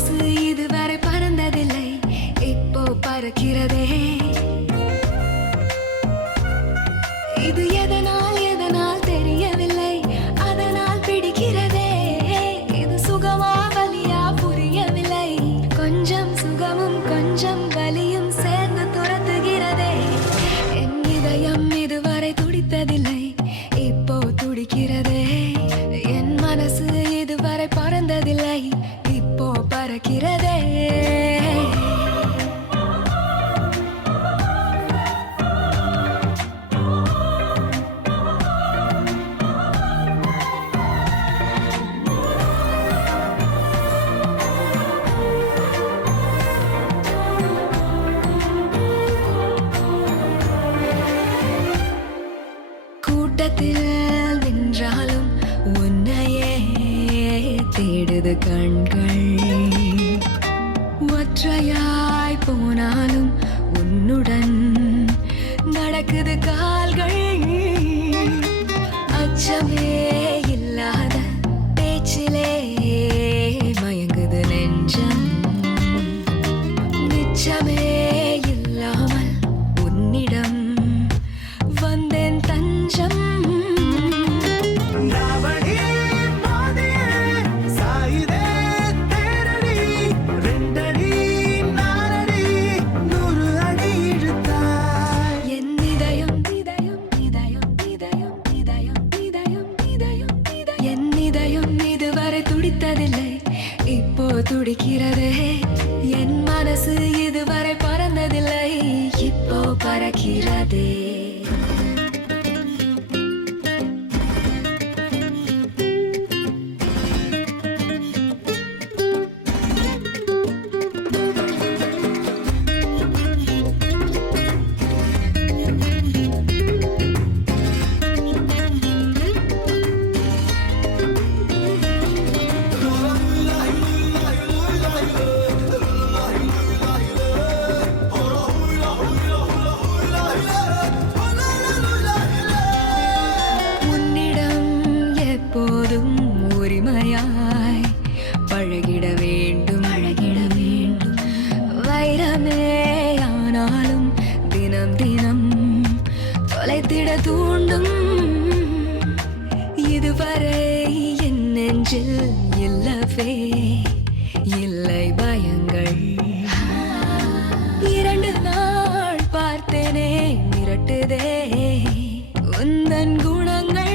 மனசு இதுவரை பறந்ததில்லை, இப்போ பறக்கிறதே. இது எதனால் எதனால் தெரியவில்லை, அதனால் பிடிக்கிறதே. இது சுகமா வலியா புரியவில்லை, கொஞ்சம் சுகமும் கொஞ்சம் வலியும் சேர்ந்து துரத்துகிறதே. என் இதயம் இதுவரை துடித்ததில்லை, இப்போ துடிக்கிறதே. என் மனசு இதுவரை பறந்ததில்லை, இப்போ பறக்கிறதே. கூட்டத்தில் நின்றாலும் உன்னையே தேடுது கண்கள், ஒற்றையாய் போனாலும் உன்னுடன் நடக்குது கால்கள். அச்சமே இல்லாத பேச்சிலே மயங்குது நெஞ்சம், நிச்சமே இல்லாமல் உன்னிடம் வந்தேன் தஞ்சம். துடித்ததில்லை, இப்போ துடிக்கிறதே. என் மனசு இதுவரை பறந்ததில்லை, இப்போ பறக்கிறதே. எப்போதும் உரிமையாய் பழகிட வேண்டும், வைரமே ஆனாலும் தினம் தினம் தொலைத்திட தூண்டும். இதுவரை என் நெஞ்சில் இல்லவே இல்லை பயங்கள், 2 நாள் பார்த்தேனே மிரட்டுதே உந்தன் குணங்கள்.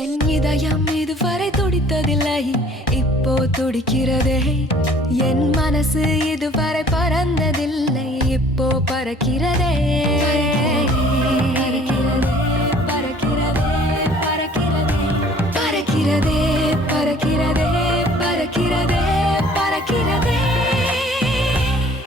என் இதயம் இதுவரை துடித்ததில்லை, இப்போ துடிக்கிறதே. என் மனசு இதுவரை பறந்ததில்லை, இப்போ பறக்கிறதே.